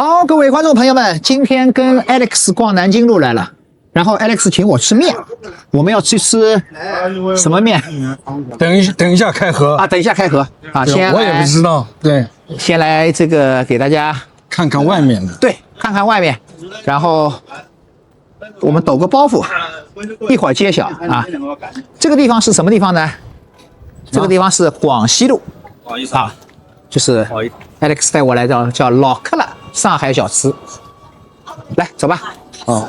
好，各位观众朋友们，今天跟 Alex 逛南京路来了，然后 Alex 请我吃面，我们要去吃什么面？等一下开盒啊，等一下开盒啊，先我也不知道，对，先来这个给大家看看外面的，对，看看外面，然后我们抖个包袱，一会儿揭晓啊。这个地方是什么地方呢？这个地方是广西路啊，就是 Alex 带我来到叫老克拉上海小吃，来走吧。哦，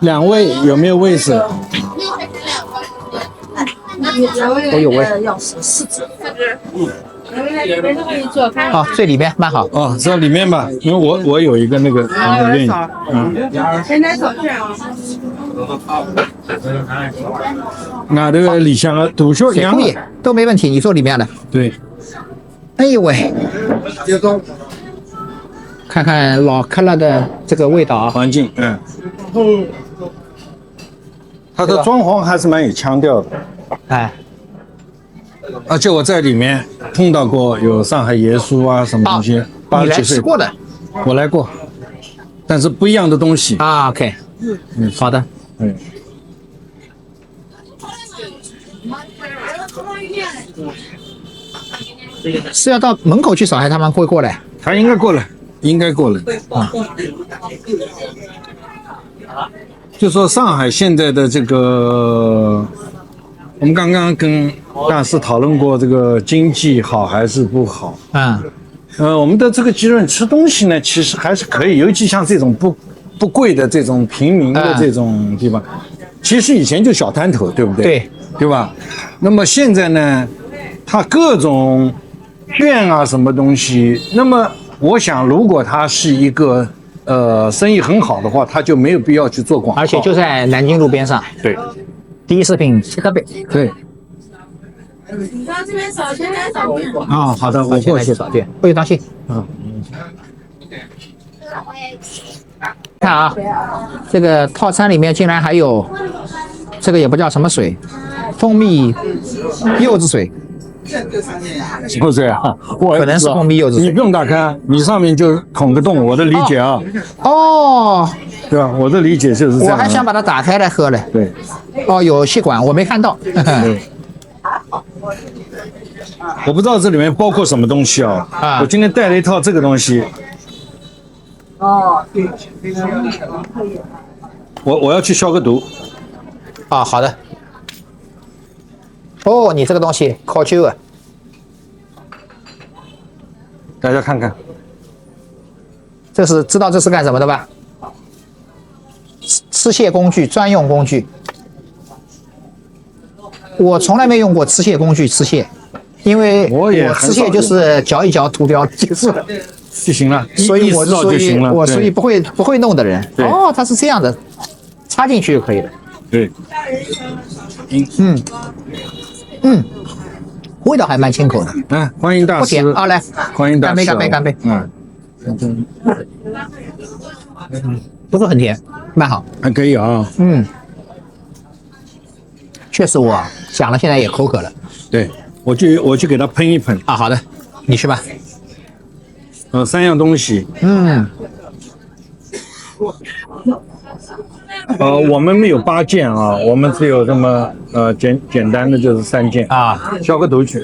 两位有没有位置？都有位。哦，最里面蛮好。哦，这里面吧，因为我有一个那个愿意，现在手券啊。那这个里向啊，都小也可以，都没问题。你坐里面的。对。哎呦喂！看看老克拉的这个味道啊，环境，它的装潢还是蛮有腔调的。哎，而且我在里面碰到过有上海耶稣啊什么东西，你来吃过的，我来过，但是不一样的东西啊。OK，好的，是要到门口去扫，还是他们会过来？他应该过来，应该过来啊。就说上海现在的这个，我们刚刚跟大师讨论过这个经济好还是不好。我们的这个基润吃东西呢，其实还是可以，尤其像这种不贵的这种平民的这种地方，其实以前就小摊头，对不对？对，对吧？那么现在呢，它各种券啊什么东西，那么我想，如果它是一个生意很好的话，它就没有必要去做广告，而且就在南京路边上。对，第一食品7个杯。对。你到这边扫，现在扫券。啊，好的，我现在去扫券，不许当心。看啊，这个套餐里面竟然还有这个也不叫什么水，蜂蜜柚子水。就这样，可能是蜂蜜柚子水。你不用打开，你上面就孔个洞。我的理解啊，对吧？我的理解就是这样。我还想把它打开来喝嘞。对。哦，有吸管，我没看到。对。我不知道这里面包括什么东西啊。我今天带了一套这个东西。对。我要去消个毒。啊，好的。哦，你这个东西考究啊！大家看看，这是知道这是干什么的吧？吃蟹工具，专用工具。我从来没用过吃蟹工具吃蟹，因为我吃蟹就是嚼一嚼涂掉结束了就行了，所以我属于不会弄的人。哦，它是这样的，插进去就可以了。对。味道还蛮清口的。欢迎大师。好，来，欢迎大师。干杯。不是很甜，蛮好，还可以啊。确实我讲了，现在也口渴了。对，我去给他喷一喷啊。好的，你去吧。 3样东西。我们没有8件啊，我们只有这么简单的就是3件啊。消个毒去。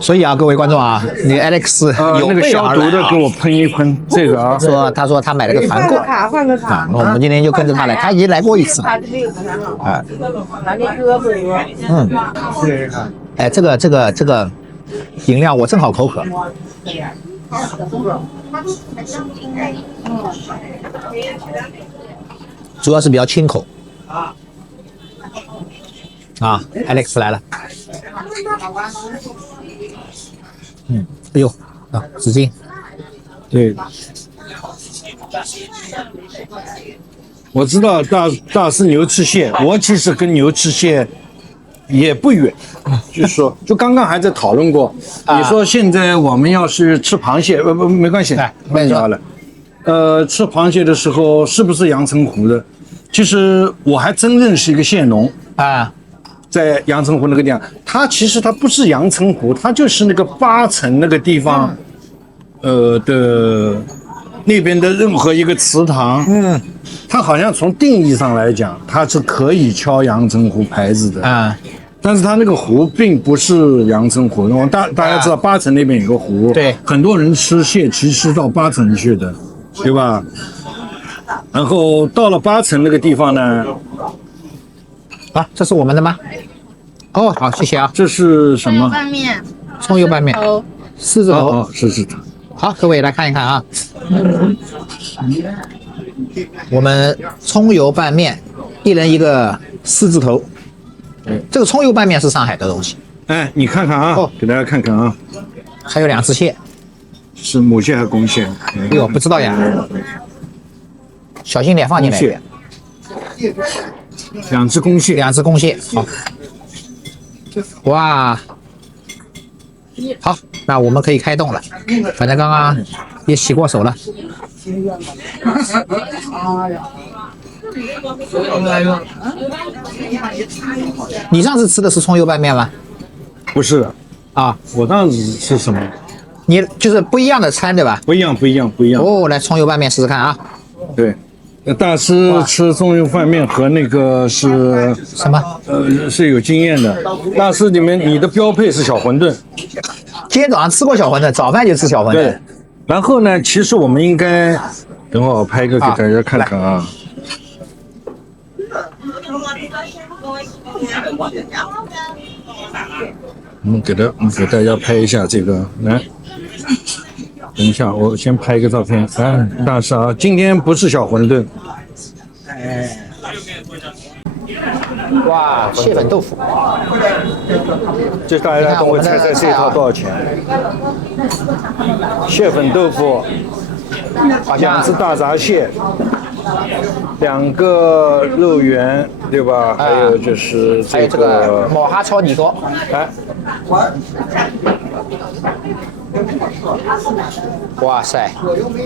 所以啊，各位观众啊，你 Alex 有那个消毒的给我喷一喷，这个啊。他说他买了个团购换个卡。我们今天就跟着他来，他已经来过一次了。哎，这个饮料我正好口渴。主要是比较清口。Alex 来了。哎呦，纸巾。对。我知道大师牛吃蟹，我其实跟牛吃蟹也不远，就是说，就刚刚还在讨论过。你说现在我们要是吃螃蟹，没关系，问好了。吃螃蟹的时候是不是阳澄湖的？其实我还真认识一个蟹农在阳澄湖那个地方，它其实它不是阳澄湖，它就是那个八层那个地方，的那边的任何一个祠堂，它好像从定义上来讲，它是可以敲阳澄湖牌子的啊。但是它那个湖并不是阳澄湖，大家知道八层那边有个湖，对，很多人吃蟹其实到八层去的，对吧？然后到了八层那个地方呢，啊，这是我们的吗？哦，好，谢谢啊。这是什么？拌面，葱油拌面，狮子头。哦，是。好，各位来看一看啊，我们葱油拌面，一人一个狮子头。这个葱油拌面是上海的东西。哎，你看看啊，给大家看看啊，还有2只蟹，是母蟹还是公蟹？哎呦，不知道呀，小心点，放进来一点。2只公蟹，好。哇，好，那我们可以开动了。反正刚刚也洗过手了。你上次吃的是葱油拌面吗？不是啊，我上次吃什么？你就是不一样的餐对吧？不一样。哦，来葱油拌面试试看啊。对，大师吃葱油拌面和那个是什么？是有经验的。大师里面你的标配是小馄饨。今天早上吃过小馄饨，早饭就吃小馄饨。对。然后呢，其实我们应该等会儿我拍一个给大家看看啊。我们给大家拍一下这个，来，等一下，我先拍一个照片。哎，大师啊，今天不是小馄饨。哇，蟹粉豆腐。这大家等我猜猜这一套多少钱？蟹粉豆腐，2只大闸蟹，2个肉圆，对吧？还有就是这个毛哈炒泥糕。哎，哇塞！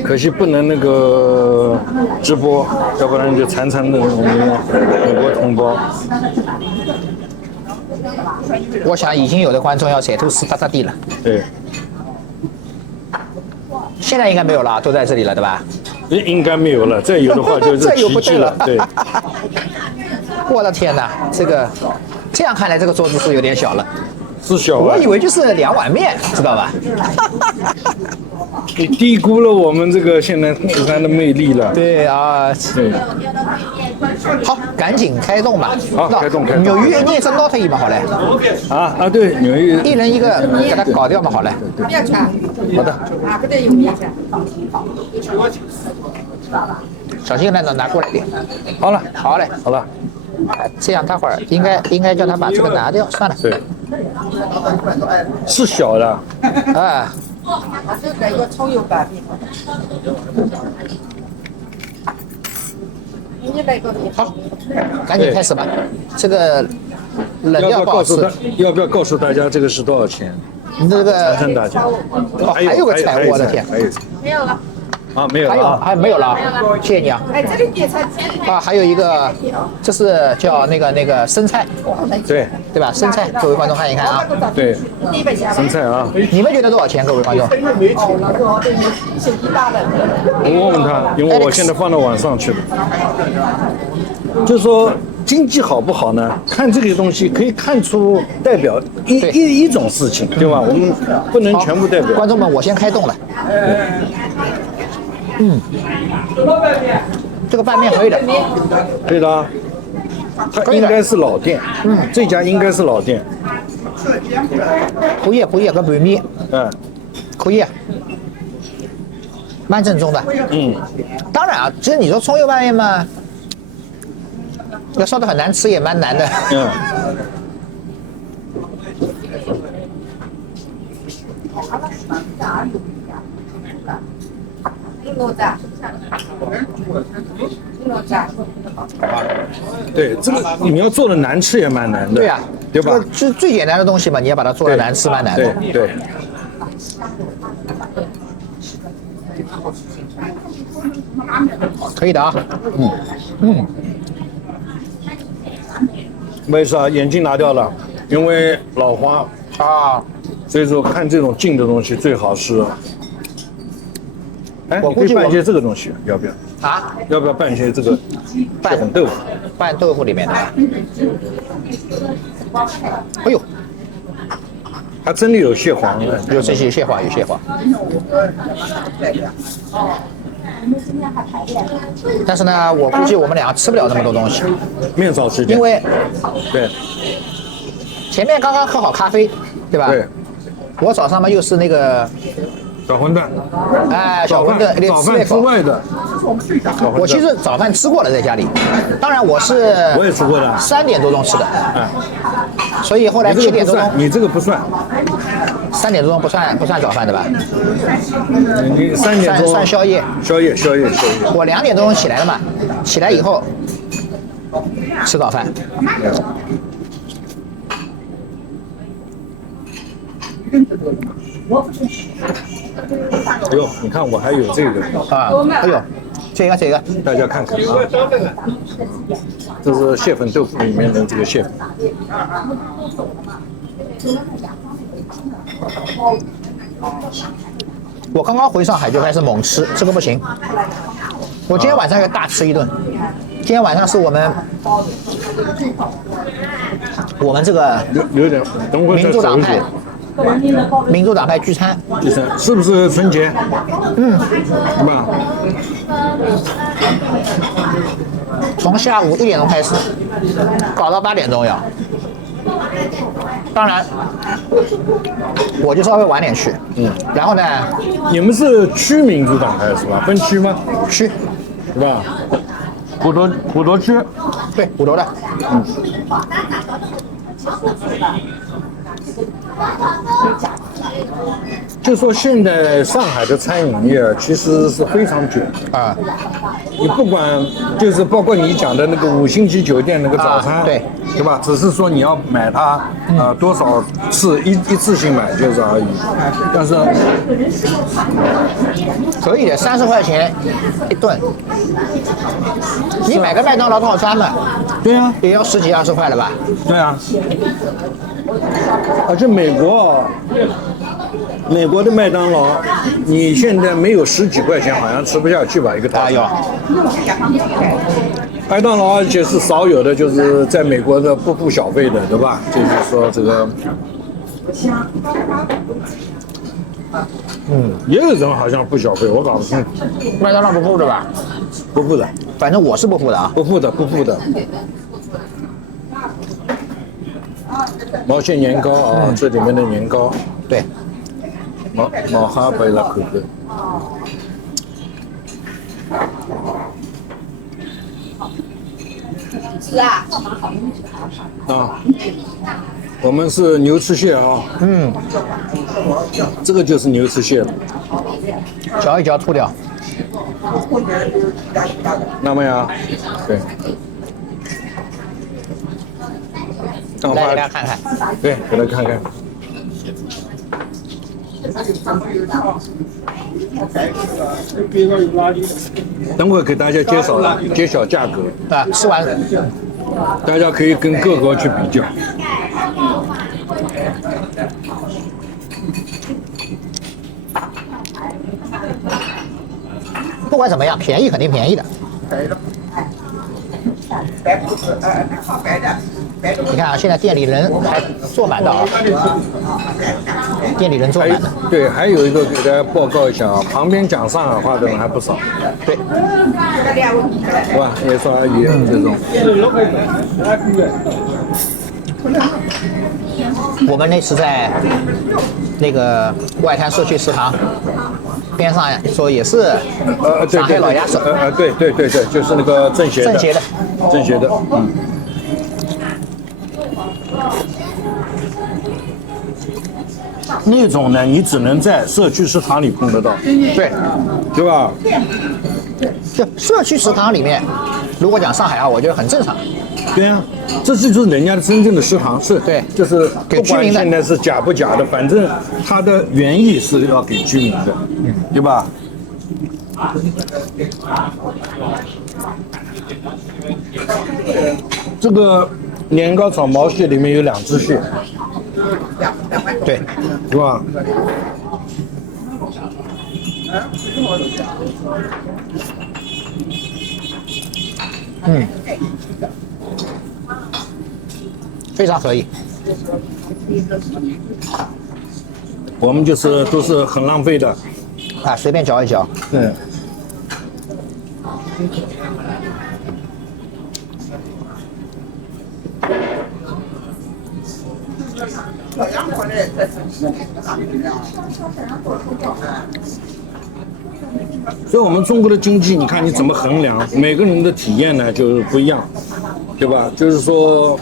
可惜不能那个直播，要不然就惨惨的我们美国同胞。我想已经有的观众要踩吐司哒地了。对。现在应该没有了，都在这里了，对吧？应该没有了，再有的话就是奇迹了。对。我的天哪，这样看来这个桌子是有点小了。是小啊。我以为就是2碗面，知道吧？你低估了我们这个现在凤山的魅力了。对啊。对。好，赶紧开动吧。好，开动。牛鱼你也蒸到它一嘛，好嘞。啊，对，牛鱼。一人一个，给它搞掉嘛，好嘞。不要钱。好的。啊，不得有面钱。小心拿过来点。好了，好嘞，好了。这样待会儿应该叫他把这个拿掉，算了。对。是小的。啊。这个要葱油拌面。好，赶紧开始吧。这个冷料不好吃。要不要告诉大家这个是多少钱？你这个传大家。还有个菜，我的天。没有了。啊，没有了。还没有了，谢谢你啊。哎，这里点菜。啊，还有一个，这是叫那个生菜。对吧？生菜，各位观众看一看啊。对。生菜啊。你们觉得多少钱，各位观众？我问他，因为我现在放到网上去了。就是说经济好不好呢？看这个东西可以看出代表一种事情，对吧？我们不能全部代表。观众们，我先开动了。这个拌面可以的。对的。它应该是老店。这家应该是老店。可以跟拌面。可以。蛮正宗的。当然啊，其实你说葱油拌面嘛，要烧得很难吃也蛮难的。对，这个你要做的难吃也蛮难的。对呀，对吧？这最简单的东西嘛，你要把它做的难吃蛮难的。对。可以的啊。没事啊，眼镜拿掉了，因为老花，啊，所以说看这种近的东西最好是。哎，我估计我你可以拌一些这个东西，要不要？啊，要不要拌一些这个拌粉豆腐？拌豆腐里面的。哎呦，它真的有蟹黄，有这些蟹黄，有蟹黄。但是呢，我估计我们俩吃不了那么多东西，面少吃一点。因为对前面刚刚喝好咖啡，对吧？对，我早上嘛又是那个，小馄饨，哎，小馄饨，早饭之外的，我其实早饭吃过了，在家里。当然我是我也吃过的。3点多钟吃的，哎，所以后来7点多钟，你这个不算， 3点多钟不算早饭的吧？你3点钟算宵夜。宵夜。我2点多钟起来了嘛，起来以后吃早饭。哎呦，你看我还有这个，啊，哎呦，这个，大家看看啊，这是蟹粉豆腐里面的这个蟹粉。我刚刚回上海就开始猛吃，这个不行。我今天晚上要大吃一顿。今天晚上是我们这个有点，等会儿再民主党派走一走。民主党派聚餐，是不是春节？是吧？从下午1点钟开始，搞到8点钟要。当然，我就稍微晚点去。然后呢，你们是区民主党派是吧？分区吗？区是吧？普陀区。对普陀的。就说现在上海的餐饮业其实是非常卷啊，你不管就是包括你讲的那个5星级酒店那个早餐，对吧？只是说你要买它多少次一次性买就是而已，但是可以的，30块钱一顿。你买个麦当劳套餐嘛，对呀，也要10几20块了吧？对啊，而且美国的麦当劳，你现在没有10几块钱，好像吃不下去吧？一个套餐。麦当劳而且是少有的，就是在美国的不付小费的，对吧？就是说这个，也有人好像付小费，我搞不清楚。麦当劳不付的吧？不付的，反正我是不付的啊。不付的。毛线年糕啊，这里面的年糕，对，毛哈贝拉口味。是啊。我们是牛翅蟹啊。这个就是牛翅蟹了。嚼一嚼吐掉。那么呀，对。来给大家看看。对，给大家看看。等会儿给大家揭晓价格啊，吃完，大家可以跟各国去比较。不管怎么样，便宜肯定便宜的。你看啊，现在店里人还坐满的啊，店里人坐满的。对，还有一个给大家报告一下啊，旁边讲上海话的人还不少。对，是吧？也说阿姨这种。我们那次在那个外滩社区食堂边上说也是上海老鸭手。对，就是那个政协的。那种呢，你只能在社区食堂里碰得到，对吧？就社区食堂里面，如果讲上海话，我觉得很正常。对啊，这就是人家的真正的食堂，是对，就是给居民的。现在是假不假的，反正它的原意是要给居民的，对吧？这个年糕炒毛蟹里面有2只蟹，对，是吧？非常可以。我们就是都是很浪费的，啊，随便嚼一嚼。对。所以，我们中国的经济，你看你怎么衡量？每个人的体验呢，就是不一样，对吧？就是说，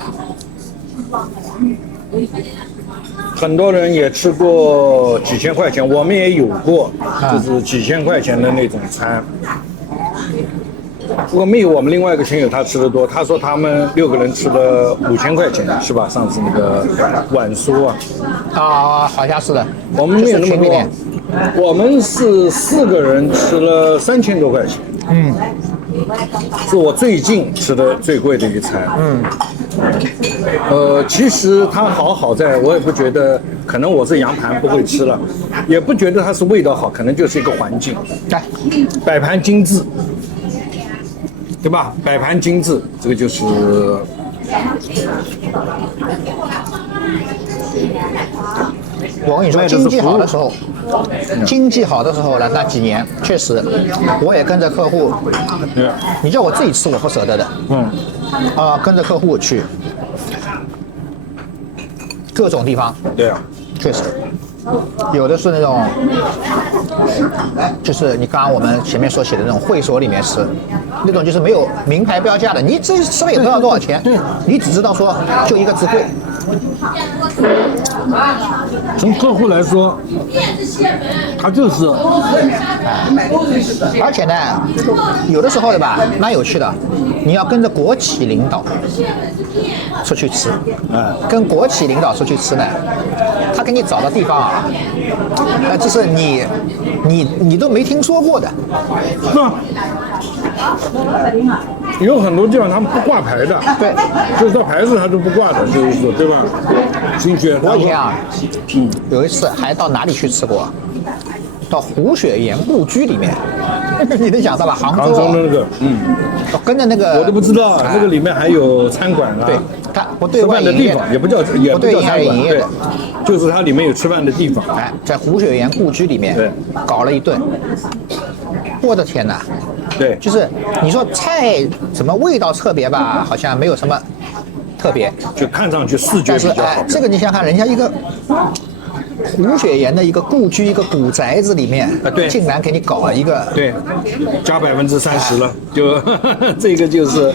很多人也吃过几千块钱，我们也有过，就是几千块钱的那种餐。我们有我们另外一个群友，他吃的多，他说他们6个人吃了5000块钱，是吧？上次那个晚酥啊，啊，好像是的。我们没有那么多，我们是4个人吃了3000多块钱。是我最近吃的最贵的一餐。其实它好在，我也不觉得，可能我是洋盘不会吃了，也不觉得它是味道好，可能就是一个环境，摆盘精致，对吧？摆盘精致，这个就是我跟你说，经济好的时候，经济好的时候呢，那几年确实，我也跟着客户，你叫我自己吃，我不舍得的。跟着客户去各种地方，对啊，确实，有的是那种，就是你刚刚我们前面所写的那种会所里面吃，那种就是没有名牌标价的，你这吃了也不知道多少钱，你只知道说就一个字贵。从客户来说，他就是，而且呢，有的时候对吧，蛮有趣的，你要跟着国企领导出去吃，跟国企领导出去吃呢，他给你找的地方啊，就是你都没听说过的，是吧？有很多地方他们不挂牌的，对，就是这牌子他都不挂的，就是说，对吧？新学，我以前啊，有一次还到哪里去吃过？到胡雪岩故居里面，你能想到吧？杭州的那个，跟着那个我都不知道，那个里面还有餐馆啊，对，它不对外吃饭的地方也不叫餐馆，对，就是它里面有吃饭的地方。在胡雪岩故居里面搞了一顿，我的天哪！对，就是你说菜什么味道特别吧，好像没有什么特别，就看上去视觉比较好。这个你想想，人家一个胡雪岩的一个故居，一个古宅子里面，竟然给你搞了一个，对，加30%了，就这个就是，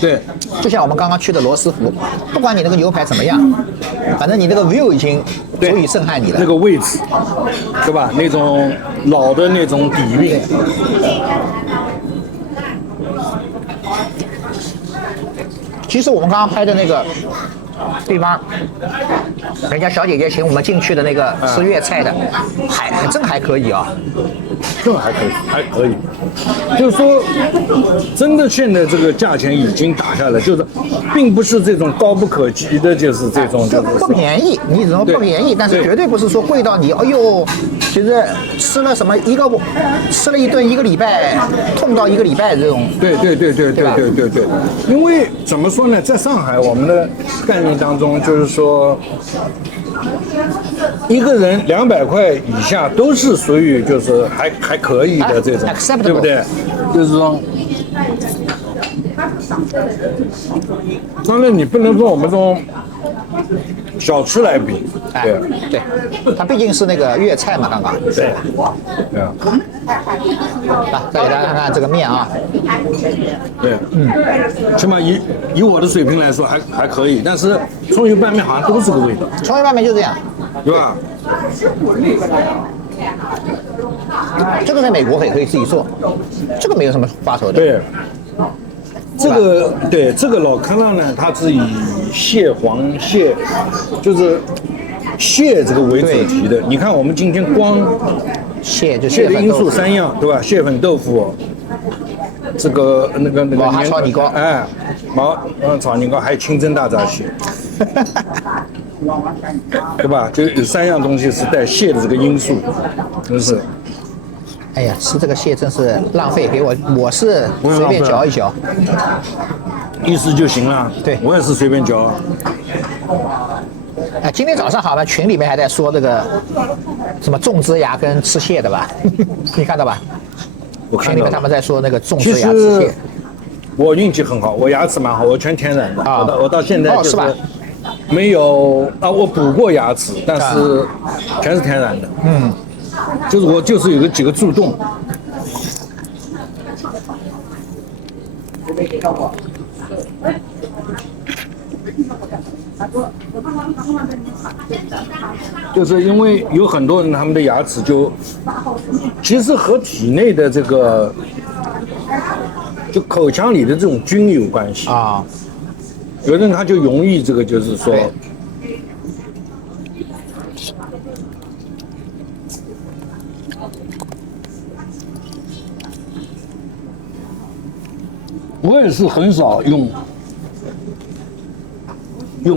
对，就像我们刚刚去的罗斯福，不管你那个牛排怎么样，反正你那个 view 已经足以震撼你了。那个位置，对吧？那种老的那种底蕴。其实我们刚刚拍的那个地方，人家小姐姐请我们进去的那个吃粤菜的，还可以啊，这还可以，就是说，真的现在这个价钱已经打下来，就是并不是这种高不可及的，就是这种就是不便宜，你只能不便宜，但是绝对不是说贵到你哎呦，其实吃了什么吃了一顿1个礼拜，痛到1个礼拜这种。对，因为怎么说呢，在上海我们的概念当中，就是说，一个人200块以下都是属于就是还可以的这种，对不对？就是说，当然你不能跟我们这种小吃来比，对，它毕竟是那个粤菜嘛，刚刚。对。来，再给大家看看这个面啊。对，起码以我的水平来说还可以，但是葱油拌面好像都是这个味道。葱油拌面就这样，对吧？这个在美国也可以自己做，这个没有什么发愁的。对。这个老康浪呢，它是以黄蟹，就是蟹这个为主题的。你看我们今天光蟹的因素3样，对吧？蟹粉豆腐，这个那个毛哈炒年糕，哎，炒年糕还有清蒸大闸蟹，对吧？就有3样东西是带蟹的这个因素，真是。哎呀，吃这个蟹真是浪费，我是随便嚼一嚼，意思就行了。对，我也是随便嚼。哎，今天早上好像群里面还在说这个什么种植牙跟吃蟹的吧？你看到吧？群里面他们在说那个种植牙吃蟹。我运气很好，我牙齿蛮好，我全天然的。啊，我到现在就是吧？没有啊，我补过牙齿，但是全是天然的。嗯，就是我就是有几个蛀洞。就是因为有很多人他们的牙齿就其实和体内的这个就口腔里的这种菌有关系啊，有的人他就容易这个就是说。我也是很少用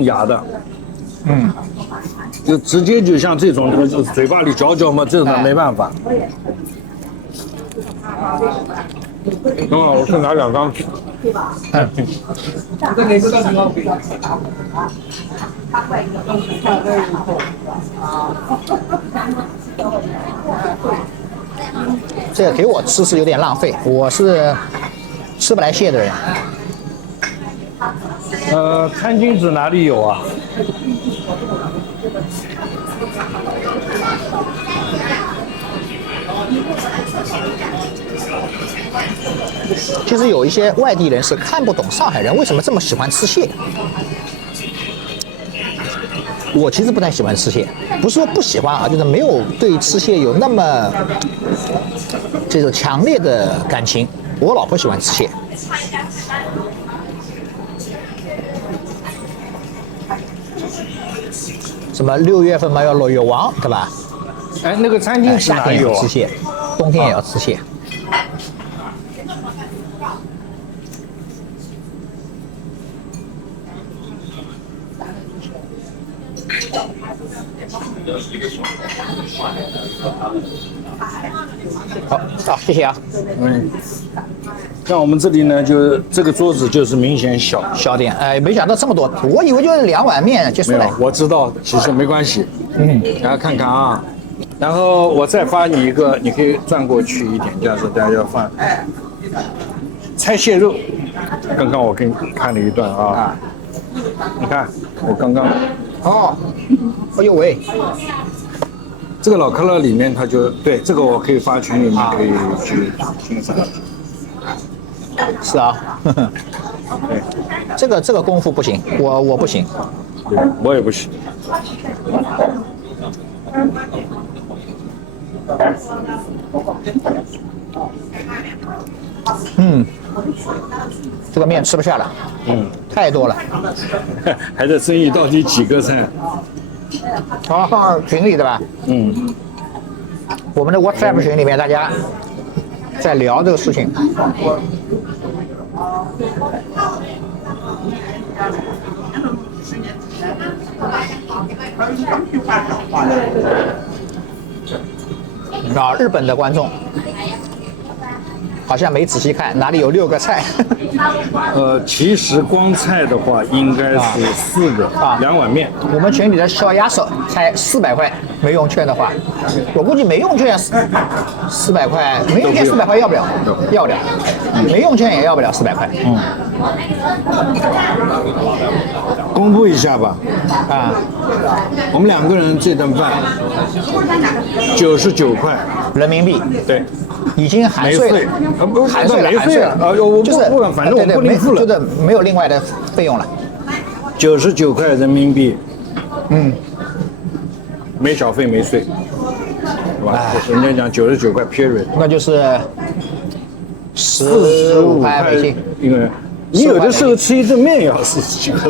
牙的，就直接就像这种就是嘴巴里嚼嘛，这种没办法。等会我去拿2张纸。这个给我吃是有点浪费，我是吃不来蟹的人。餐巾纸哪里有啊？其实有一些外地人是看不懂上海人为什么这么喜欢吃蟹。我其实不太喜欢吃蟹，不是说不喜欢啊，就是没有对吃蟹有那么这种强烈的感情。我老婆喜欢吃蟹。什么6月份嘛要落月王，对吧？哎，那个餐巾纸哪里有啊？夏天也要吃蟹，冬天也要吃蟹。好，谢谢啊。像我们这里呢，就这个桌子就是明显小点，哎，没想到这么多，我以为就是2碗面结束了。我知道，其实没关系。大家看看啊，然后我再发你一个，你可以转过去一点，这样子大家要放拆蟹肉。刚刚我给你看了一段啊，你看我刚刚哎呦喂，这个老克勒里面它就对这个我可以发群里面可以去欣赏。是啊，对，这个功夫不行，我不行，对，我也不行。这个面吃不下了，太多了。还在争议到底几个菜？群里的吧？我们的 WhatsApp 群里面大家在聊这个事情。日本的观众好像没仔细看，哪里有6个菜？其实光菜的话应该是4个2碗面。我们群里的小鸭手才400块，没用券的话，我估计没用券400块，没用券400块要不了，要不了，没用券也要不了400块。公布一下吧。我们2个人这顿饭99块人民币。对。已经含税了，含税了，我不管，反正我不另付了，就是没有另外的费用了。99块人民币，没小费没税，是吧？人家讲99块 period， 那就是15块美金。因为你有的时候吃一顿面也要40几块，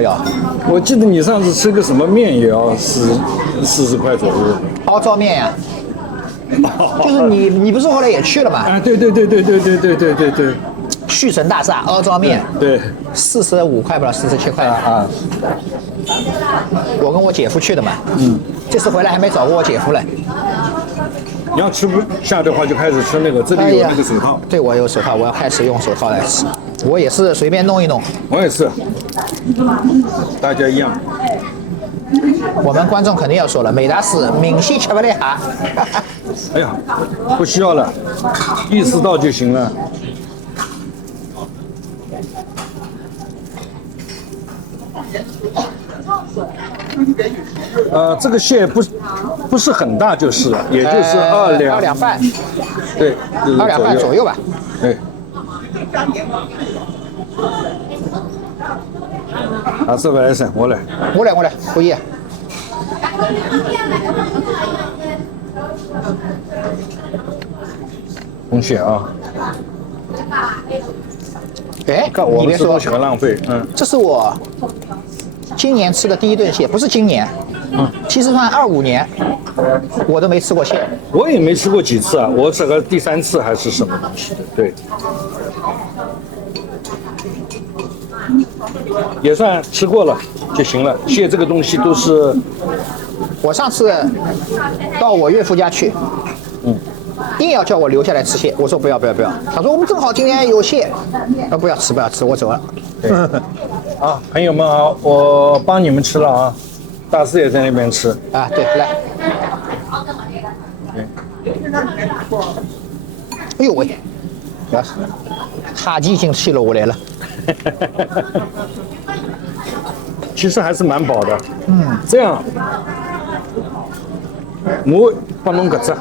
要。我记得你上次吃个什么面也要40块左右。刀削面呀。就是你不是后来也去了嘛？啊，对，旭城大厦阿胶面，对45块不了47块啊，我跟我姐夫去的嘛，这次回来还没找过我姐夫嘞。你要吃不下的话，就开始吃那个，这里有那个手套。对，我有手套，我要开始用手套来吃。我也是随便弄一弄。我也是，大家一样。我们观众肯定要说了，美达斯明显吃不来哈。哎呀，不需要了，意识到就行了。这个蟹不是很大就是了，也就是2两半，对，2两半左右吧。对。是不来噻，我来，可以。红蟹啊。哎，看我们吃东西很浪费，这是我今年吃的第一顿蟹，不是今年，其实算25年，我都没吃过蟹。我也没吃过几次啊，我这个第3次还是什么东西？对，也算吃过了就行了。蟹这个东西都是，我上次到我岳父家去，硬要叫我留下来吃蟹，我说不要。他说我们正好今天有蟹，不要吃，我走了。啊，朋友们啊，我帮你们吃了啊，大师也在那边吃啊，对，来。哎呦喂，哈基已经吃了下来了。其实还是蛮饱的。这样，我帮弄个这，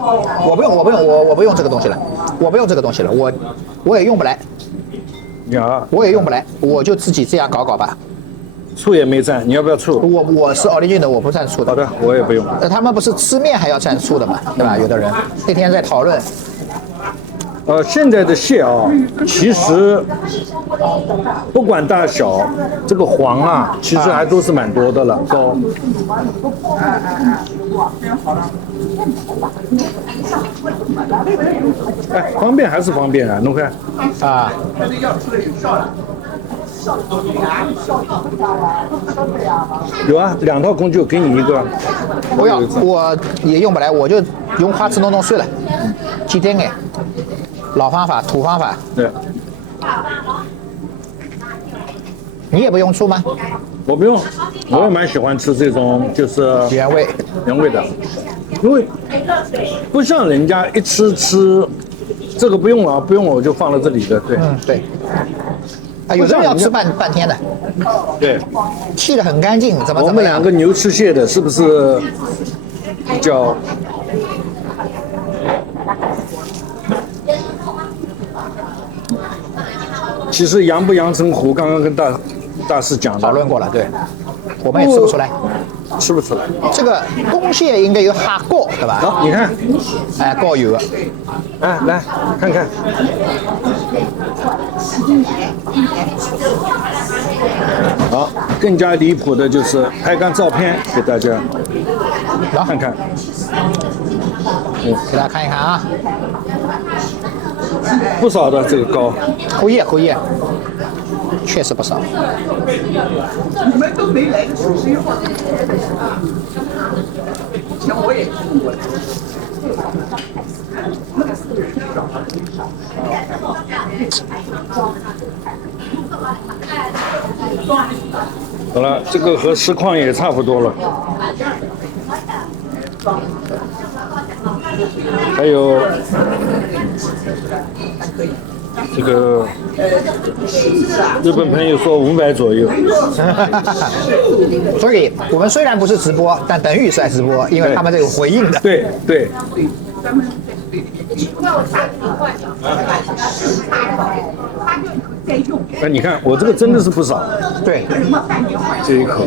我不用这个东西了，我也用不来。我也用不来，我就自己这样搞吧。醋也没蘸，你要不要醋？我是奥利俊的，我不蘸醋的。好的，我也不用。他们不是吃面还要蘸醋的嘛，对吧？有的人那天在讨论。现在的蟹啊，其实不管大小，这个黄啊，其实还都是蛮多的了，高。哎，方便还是方便啊，侬看啊。有啊，2套工具给你一个。不要，我也用不来，我就用筷子弄碎了，简单点。老方法，土方法。对。你也不用醋吗？我不用，我也蛮喜欢吃这种就是原味的，因为不像人家一吃这个不用了，我就放到这里的，对。对。有的人要吃半天的。对。剃得很干净，怎么？我们2个牛吃蟹的，是不是比较？其实阳不阳澄湖，刚刚跟大师讲的，讨论过了，对，我们也吃不出来，吃不出来。这个公蟹应该有哈膏，对吧？好，你看，哎，膏有。哎，来看看。好，更加离谱的就是拍张照片给大家看看。给大家看一看啊。不少的这个膏，后叶，确实不少。你们都没来得及吃饭。以前我也吃过。好了，这个和实况也差不多了。还有这个日本朋友说500左右，所以我们虽然不是直播，但等于是在直播，因为他们这个回应的。对。哎，你看我这个真的是不少。对，这一口。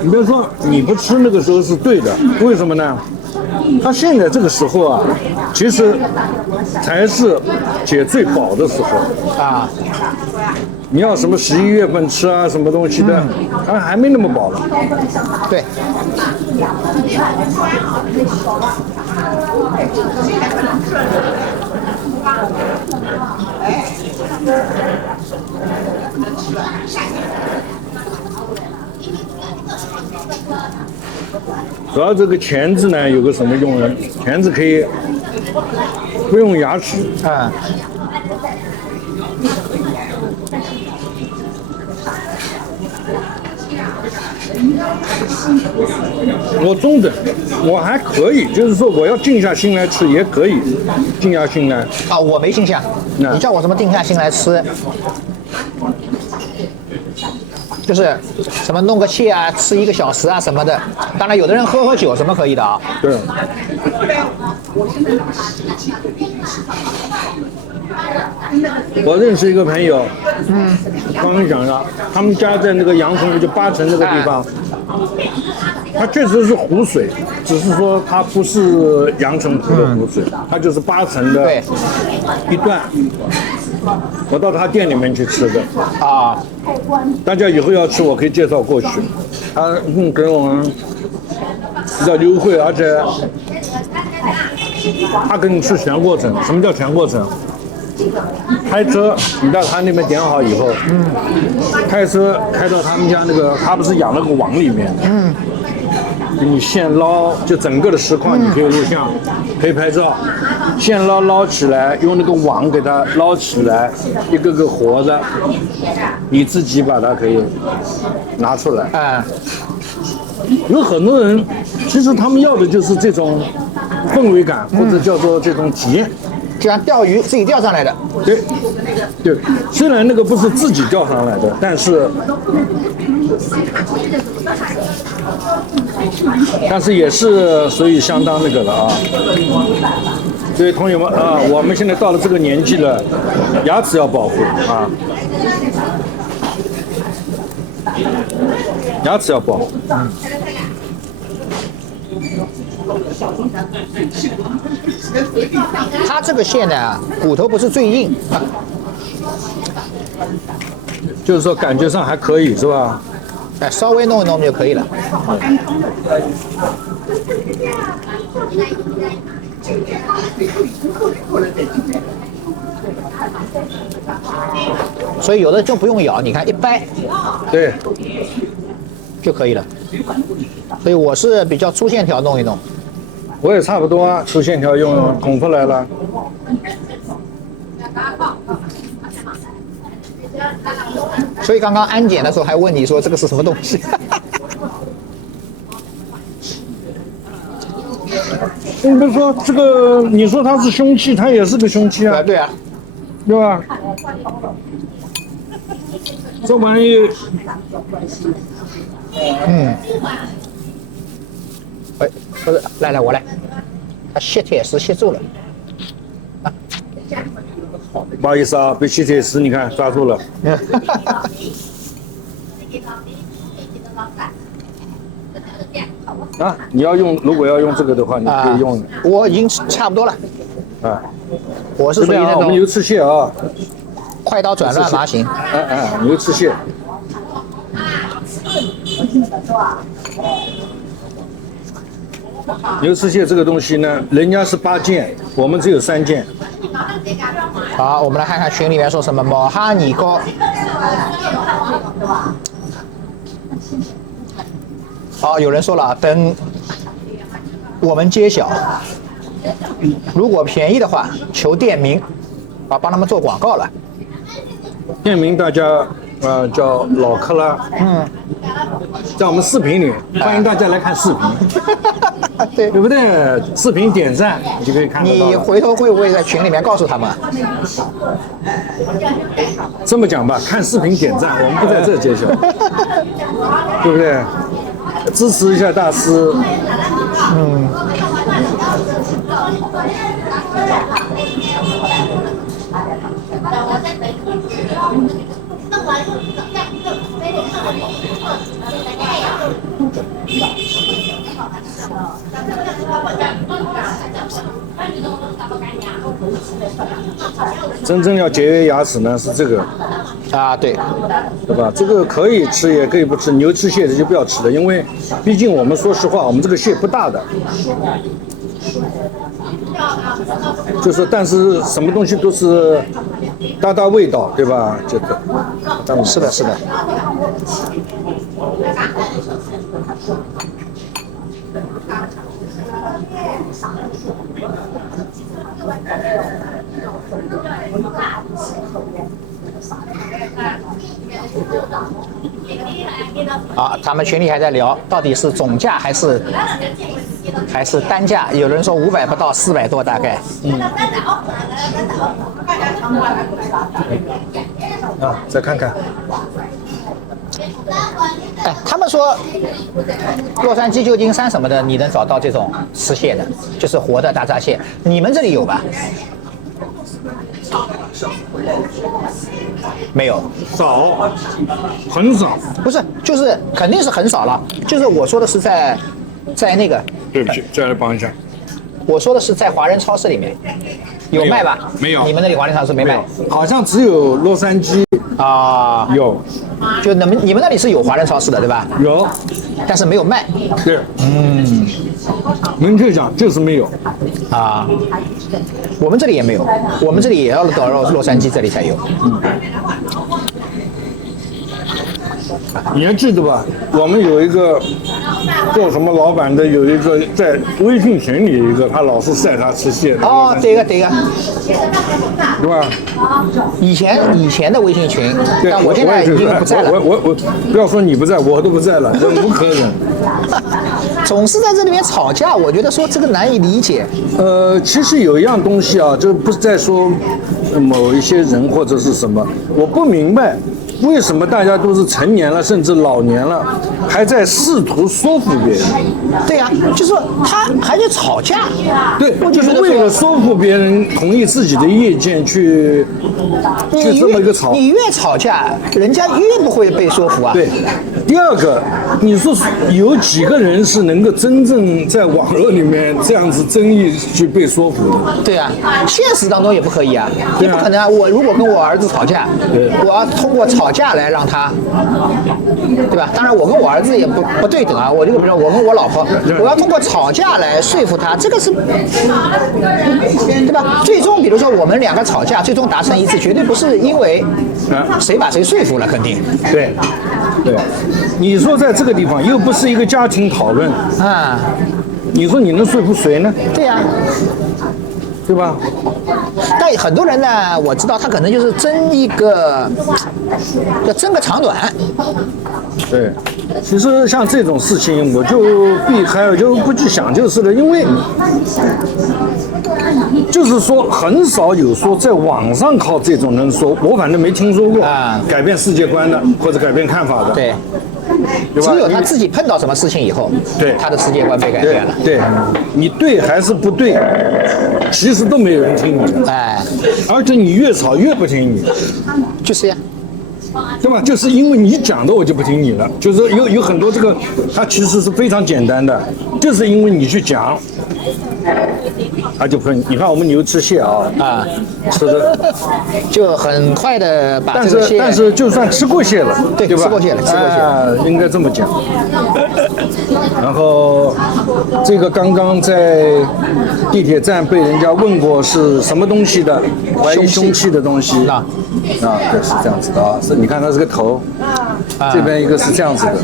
你别说你不吃那个时候是对的，为什么呢？他现在这个时候啊，其实才是解最饱的时候啊。你要什么11月份吃啊，什么东西的，它还没那么饱了。对。主要这个钳子呢有个什么用呢？钳子可以不用牙齿啊。我中等，我还可以，就是说我要静下心来吃也可以，静下心来。啊，我没静下，你叫我怎么定下心来吃？就是什么弄个蟹啊，吃1个小时啊什么的。当然，有的人喝酒什么可以的啊。对。我认识一个朋友，刚刚讲了，他们家在那个阳澄湖就8层那个地方，它确实是湖水，只是说它不是阳澄湖的湖水，它就是8层的一段。我到他店里面去吃的啊，大家以后要吃，我可以介绍过去。他给我们比较优惠，而且他给你吃全过程。什么叫全过程？开车你到他那边点好以后，开车开到他们家那个，他不是养了个网里面的，给你现捞，就整个的实况你可以录像，可以拍照，现捞起来，用那个网给它捞起来，一个个活的，你自己把它可以拿出来。有很多人，其实他们要的就是这种氛围感，或者叫做这种体验。就像钓鱼自己钓上来的。对，对，虽然那个不是自己钓上来的，但是也是属于相当那个了啊。所以同学们啊，我们现在到了这个年纪了，牙齿要保护啊，牙齿要保护。它这个蟹呢，骨头不是最硬，就是说感觉上还可以是吧？哎，稍微弄一弄就可以了。所以有的就不用咬，你看一掰，对，就可以了。所以我是比较粗线条弄一弄。我也差不多啊，粗线条用捅出来了。所以刚刚安检的时候还问你说这个是什么东西？你比如说这个，你说它是凶器，它也是个凶器啊。对啊，对吧？这玩意，哎，不是，来，我来，它吸铁石吸住了。不好意思啊，被吸铁石你看抓住了。啊，你要用，如果要用这个的话，你可以用。我已经差不多了。啊，我是属于那种我们牛翅蟹啊，快刀斩乱麻型。牛翅蟹。牛翅蟹这个东西呢，人家是8件，我们只有3件。好，我们来看看群里面说什么毛哈尼膏。好，有人说了啊，等我们揭晓，如果便宜的话，求店名，啊，帮他们做广告了。店名大家叫老克拉，在我们视频里，欢迎大家来看视频，对不对？视频点赞，你就可以看得到。你回头会不会在群里面告诉他们？这么讲吧，看视频点赞，我们不在这揭晓，对不对？支持一下大师。真正要节约牙齿呢，是这个啊，对，对吧？这个可以吃，也可以不吃。牛吃蟹就不要吃了，因为毕竟我们说实话，我们这个蟹不大的。就是但是什么东西都是大味道，对吧？这个，是的，是的。啊，他们群里还在聊，到底是总价还是单价？有人说500不到，400多大概。啊，再看看。哎，他们说洛杉矶、旧金山什么的，你能找到这种吃蟹的，就是活的大闸蟹，你们这里有吧？没有，少，很少。不是，就是肯定是很少了。就是我说的是在那个，对不起，再来帮一下。我说的是在华人超市里面有卖吧？没有，你们那里华人超市没卖？好像只有洛杉矶啊，有。就你们那里是有华人超市的对吧？有，但是没有卖。对，明确讲就是没有。啊，我们这里也没有，我们这里也要到洛杉矶这里才有。你还记得吧？我们有一个做什么老板的，有一个在微信群里有一个，他老是晒他吃蟹的。哦，对个，对吧？以前的微信群，但我现在已经不在了。我不要说你不在，我都不在了，忍无可忍。总是在这里面吵架，我觉得说这个难以理解。其实有一样东西啊，就不是在说某一些人或者是什么，我不明白。为什么大家都是成年了，甚至老年了，还在试图说服别人？对呀、就是说他还在吵架。对，就是为了说服别人同意自己的意见去这么一个吵。你越吵架，人家越不会被说服啊。对。第二个，你说有几个人是能够真正在网络里面这样子争议去被说服的？对啊，现实当中也不可以啊，也不可能啊。我如果跟我儿子吵架，我要通过吵架来让他，对吧？当然，我跟我儿子也不对等啊。我这个比如说，我跟我老婆，我要通过吵架来说服他，这个是，对吧？最终，比如说我们两个吵架，最终达成一致，绝对不是因为谁把谁说服了，肯定。对。对，你说在这个地方又不是一个家庭讨论啊，你说你能说服谁呢？对呀、对吧？但很多人呢，我知道他可能就是争个长短。对，其实像这种事情我就避开了，就不去想就是了，因为就是说很少有说在网上靠这种人说，我反正没听说过改变世界观的或者改变看法的。对。对吧？只有他自己碰到什么事情以后，对他的世界观被改变了。对，你对还是不对，其实都没有人听你的。哎，而且你越吵越不听你，就是呀。对吧？就是因为你讲的我就不听你了，就是有很多这个，它其实是非常简单的，就是因为你去讲，它就不。你看我们牛吃蟹啊，吃的就很快的把这个蟹，但是就算吃过蟹了，对吧？吃过蟹了，应该这么讲。然后这个刚刚在地铁站被人家问过是什么东西的，怀疑凶器的东西啊，对，是这样子的啊，你看它这个头，这边一个是这样子的，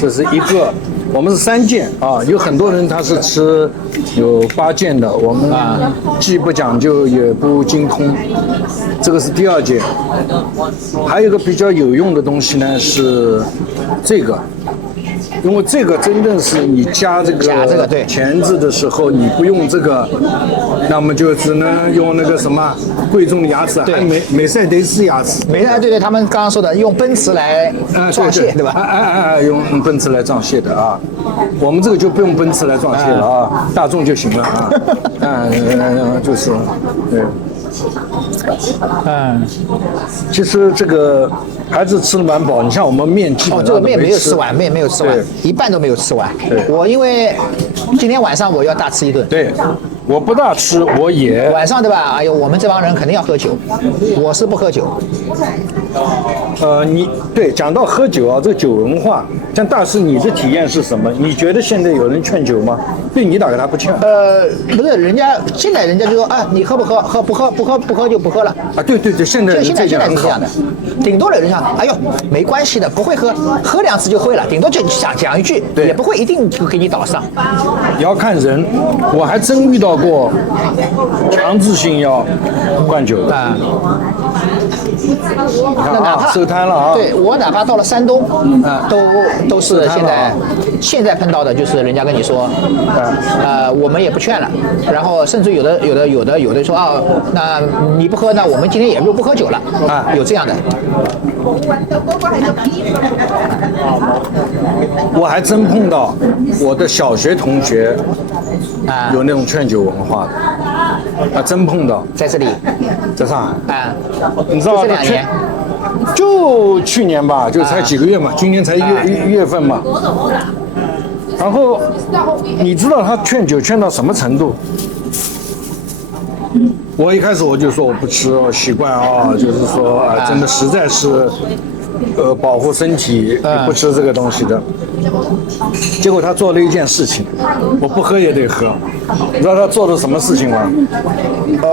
这是一个，我们是3件啊，有很多人他是吃有8件的，我们既不讲究也不精通，这个是第2件，还有一个比较有用的东西呢是这个。因为这个真正是你加这个钳子的时候，你不用这个，那么就只能用那个什么贵重的牙齿，还美赛德斯牙齿。对，他们刚刚说的用奔驰来撞蟹，对吧？用奔驰来撞蟹的啊，我们这个就不用奔驰来撞蟹了啊，大众就行了啊，就是对。其实这个还是吃的蛮饱。你像我们面基本上这个面没有吃完，面没有吃完，一半都没有吃完。我因为今天晚上我要大吃一顿。对，我不大吃，我也晚上对吧？哎呦，我们这帮人肯定要喝酒，我是不喝酒。你对讲到喝酒啊，这个酒文化，像大师你的体验是什么？你觉得现在有人劝酒吗？对你打个他不劝。不是，人家现在人家就说啊，你喝不喝？不喝就不喝了。啊，对，现在现在是这样的，顶多有人想，哎呦，没关系的，不会喝2次就会了，顶多就讲一句，也不会一定就给你倒上。也要看人，我还真遇到过强制性要灌酒的。那哪怕收摊了啊！对我哪怕到了山东，都是现在碰到的，就是人家跟你说，我们也不劝了，然后甚至有的说啊，那你不喝，那我们今天也就不喝酒了啊，有这样的。我还真碰到我的小学同学有那种劝酒文化的，真碰到，在这里，在上海啊，你知道吗？这2年，就去年吧，就才几个月嘛，今年才一月份嘛。然后你知道他劝酒劝到什么程度？我一开始我就说我不吃，习惯啊，就是说真的实在是保护身体，不吃这个东西的。结果他做了一件事情，我不喝也得喝。你知道他做的什么事情吗？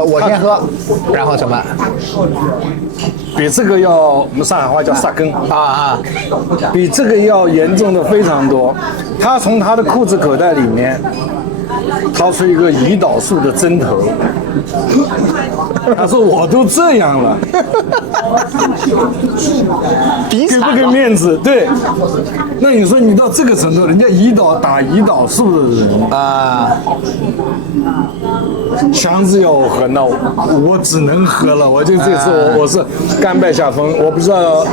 我先喝，然后怎么？比这个要，我们上海话叫杀根啊，比这个要严重的非常多。他从他的裤子口袋里面掏出一个胰岛素的针头，他说我都这样了，给不给面子？对，那你说你到这个程度，人家打胰岛素的人啊，强制要我喝，那我只能喝了。我就这次我是甘拜下风。我不知道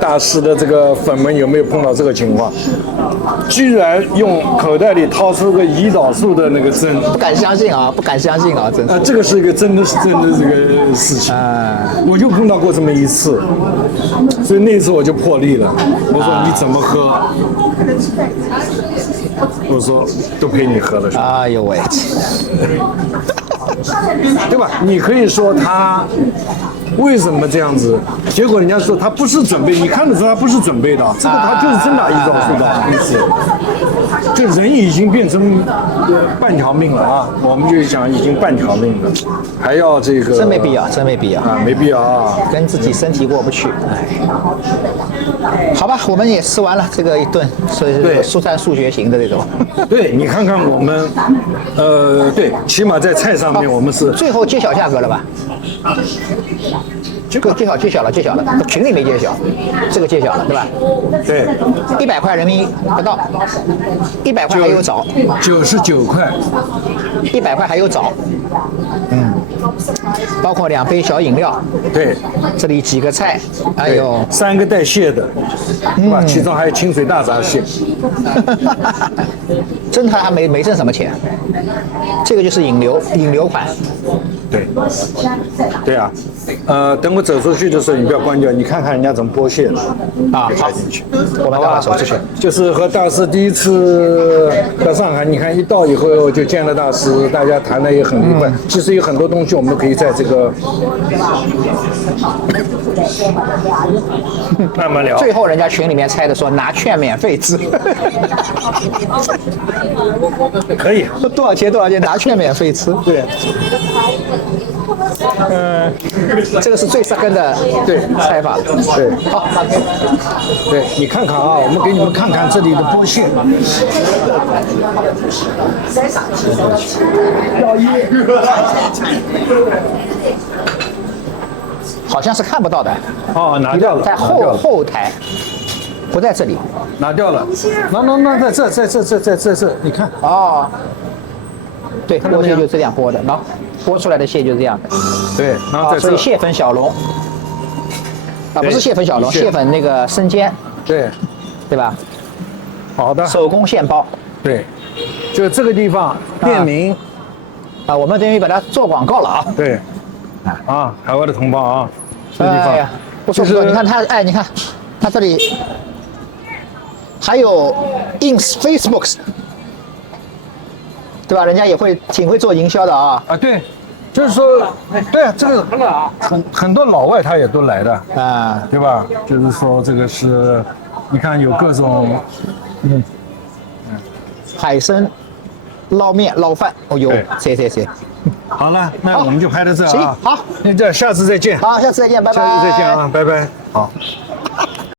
大师的这个粉们有没有碰到这个情况，居然用口袋里掏出个胰岛素的那个针，不敢相信啊，真的。这个是一个真的这个事情。我就碰到过这么一次，所以那次我就破例了。我说你怎么喝？我说都陪你喝了。哎呦喂！对吧？你可以说他为什么这样子，结果人家说他不是准备，你看得出他不是准备的，这个他就是真打胰岛素的意思。这人已经变成半条命了啊！我们就想已经半条命了，还要这个真没必要啊，没必要啊，跟自己身体过不去。好吧，我们也吃完了这个一顿，所以是速战速决型的这种。对，你看看我们，对，起码在菜上面我们是最后揭晓价格了吧？这个揭晓了，群里没揭晓，这个揭晓了，对吧？对，100块人民币不到，100块还有找，99块，100块还有找，包括2杯小饮料，对，这里几个菜，还有3个带蟹的，对吧？其中还有清水大闸蟹，真他还没挣什么钱，这个就是引流款，对啊，等我走出去的时候，你不要关掉，你看看人家怎么剥蟹的啊，好，进去，我们到走出去。就是和大师第一次到上海，你看一到以后就见了大师，大家谈的也很愉快。其实有很多东西我们可以在这个慢慢聊。最后人家群里面猜的说拿券免费吃，可以多少钱拿券免费吃，对。这个是最杀根的菜法了。对，好，对你看看啊，我们给你们看看这里的剥蟹。好像是看不到的。哦，拿掉了，在后台，不在这里。拿掉了。那在这，你看。哦。对，剥蟹就这样剥的，然后剥出来的蟹就是这样的。对，然后所以蟹粉小龙，不是蟹粉小龙，蟹粉那个生煎，对吧？好的。手工现包。对，就这个地方店名我们等于把它做广告了啊。对，海外的同胞啊，这个地方不错不错，你看它，你看它这里还有 ins Facebook。对吧？人家也挺会做营销的啊。对，就是说，对啊，这个很多老外他也都来的啊，对吧？就是说这个是，你看有各种，海参、捞面、捞饭，哦呦对，谢。好了，那我们就拍到这行啊。好，那这下次再见。好，下次再见，拜拜。下次再见啊，拜拜。好。